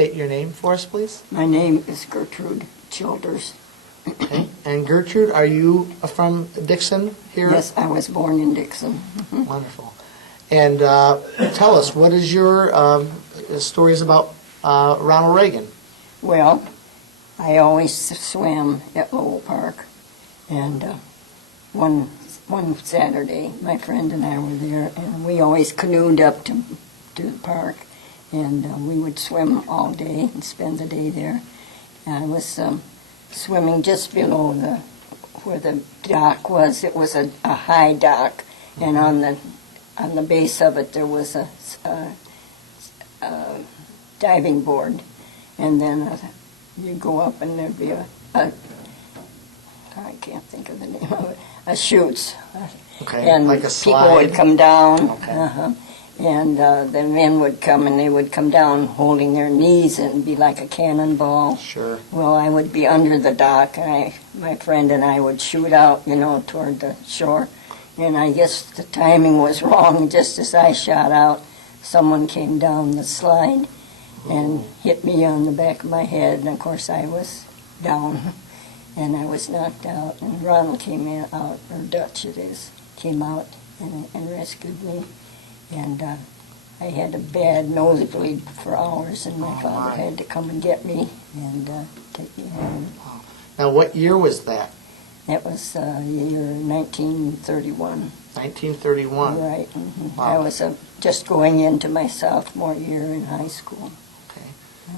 state your name for us, please? My name is Gertrude Childers. Okay. And Gertrude, are you from Dixon here? Yes, I was born in Dixon. Wonderful. And tell us, what is your stories about Ronald Reagan? Well, I always swam at Lowell Park, and one Saturday, my friend and I were there, and we always canoed up to the park, and we would swim all day and spend the day there. And I was swimming just below where the dock was. It was a high dock, and on the base of it there was a diving board, and then you go up and there'd be I can't think of the name of it, a chutes. Okay, And like a slide? people would come down, Okay. And the men would come, and they would come down holding their knees, and it'd be like a cannonball. Sure. Well, I would be under the dock, and my friend and I would shoot out, toward the shore. And I guess the timing was wrong. Just as I shot out, someone came down the slide and hit me on the back of my head. And, of course, I was down, and I was knocked out. And Ronald came out, or Dutch it is, came out and rescued me. And I had a bad nosebleed for hours, and my father had to come and get me and take me home. Now, what year was that? That was the year 1931. 1931. Right. Mm-hmm. Wow. I was just going into my sophomore year in high school. Okay.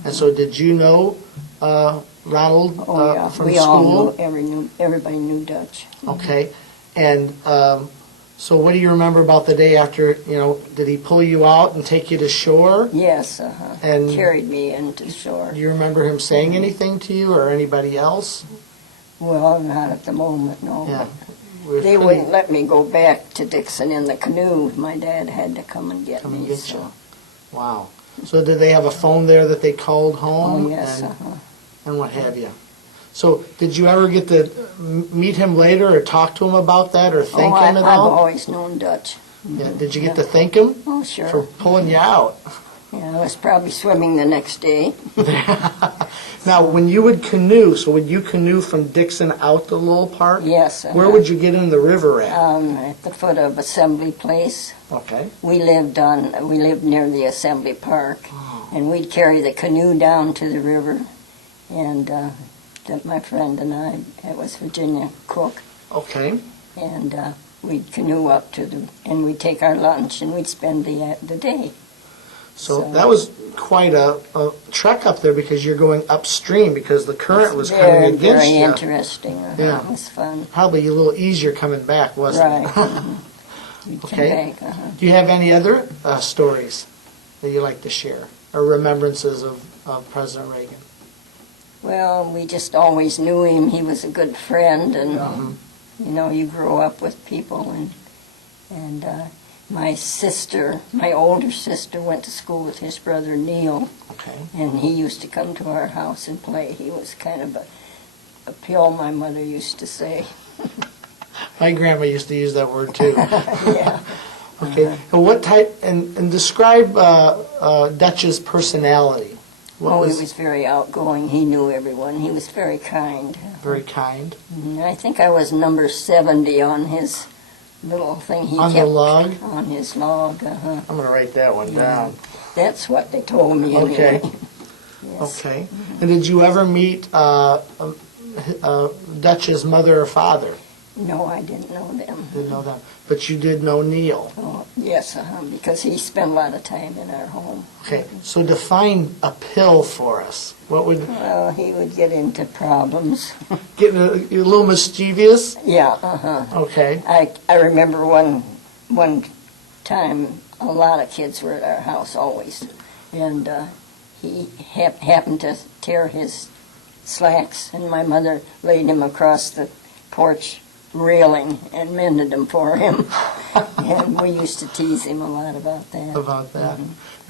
And so did you know Ronald Oh, yeah. from We school? all knew, everybody knew Dutch. Okay. And so what do you remember about the day after, did he pull you out and take you to shore? Yes, And carried me into shore. Do you remember him saying anything to you or anybody else? Well, not at the moment, no. Yeah. But they wouldn't let me go back to Dixon in the canoe. My dad had to come and get Come and me. get so. you. Wow. So did they have a phone there that they called home? Oh, yes, and what have you? So did you ever get to meet him later or talk to him about that or thank him at I've all? always known Dutch. Yeah. Did you get to thank him Oh, sure. for pulling you out? Yeah, I was probably swimming the next day. Now, when you would canoe, so would you canoe from Dixon out to Lowell Park? Yes. Where would you get in the river at? At the foot of Assembly Place. Okay. We lived near the Assembly Park, and we'd carry the canoe down to the river, and my friend and I, that was Virginia Cook, Okay. and we'd canoe up and we'd take our lunch, and we'd spend the day. So that was quite a trek up there because you're going upstream because the current was coming Very, against very you. interesting. Yeah. It was fun. Probably a little easier coming back, wasn't Right. it? Mhm. We'd Okay. come back. Do you have any other stories that you like to share or remembrances of President Reagan? Well, we just always knew him. He was a good friend, and you grow up with people, and my older sister, went to school with his brother Neil, Okay. and he used to come to our house and play. He was kind of a pill, my mother used to say. My grandma used to use that word too. Yeah. Okay. And what type? And describe Dutch's personality. What He was very outgoing. He knew everyone. He was very kind. very kind? I think I was number 70 on his little thing he On the kept log? on his log. I'm going to write that one down. That's what they told me. Okay. Anyway. Yes. Okay. And did you ever meet Dutch's mother or father? No, I didn't know them. Didn't know them. But you did know Neil. Oh, yes, because he spent a lot of time in our home. Okay. So define a pill for us. What would Well, he would get into problems. get a little mischievous? Yeah, Okay. I remember one time a lot of kids were at our house always, and he happened to tear his slacks, and my mother laid him across the porch railing and mended them for him. And we used to tease him a lot about that. About that.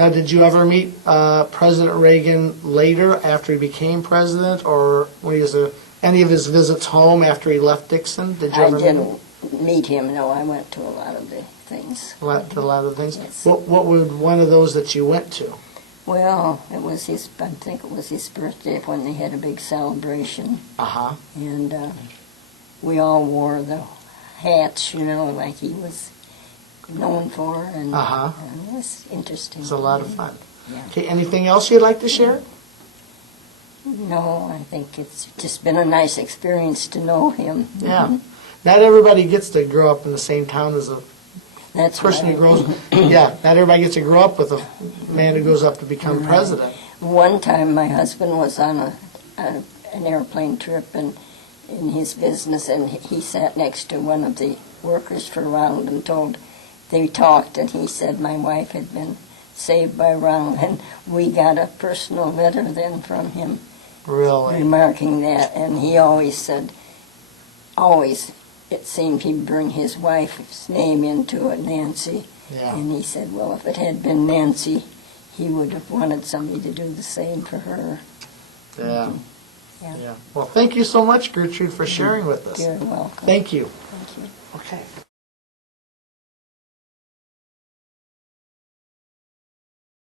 Now, did you ever meet President Reagan later after he became president, or when he was any of his visits home after he left Dixon? Did you I ever meet him? didn't meet him, no. I went to a lot of the things. A lot of things. Yes. What would one of those that you went to? Well, it was his, I think it was his birthday when they had a big celebration. Uh-huh. And we all wore the hats, you know, like he was known for. And Uh-huh. it was interesting. It's a lot of fun. Yeah. Okay, anything else you'd like to share? No, I think it's just been a nice experience to know him. Yeah. Not everybody gets to grow up in the same town as a That's person who right. grows, yeah, not everybody gets to grow up with a man who goes up to become president. One time my husband was on an airplane trip and in his business, and he sat next to one of the workers for Ronald and they talked, and he said my wife had been saved by Ronald, and we got a personal letter then from him Really? remarking that, and he always said, always, it seemed he'd bring his wife's name into it, Nancy, Yeah. and he said, well, if it had been Nancy, he would have wanted somebody to do the same for her. Yeah. Yeah. Yeah. Well, thank you so much, Gertrude, for sharing with us. You're welcome. Thank you. Thank you. Okay.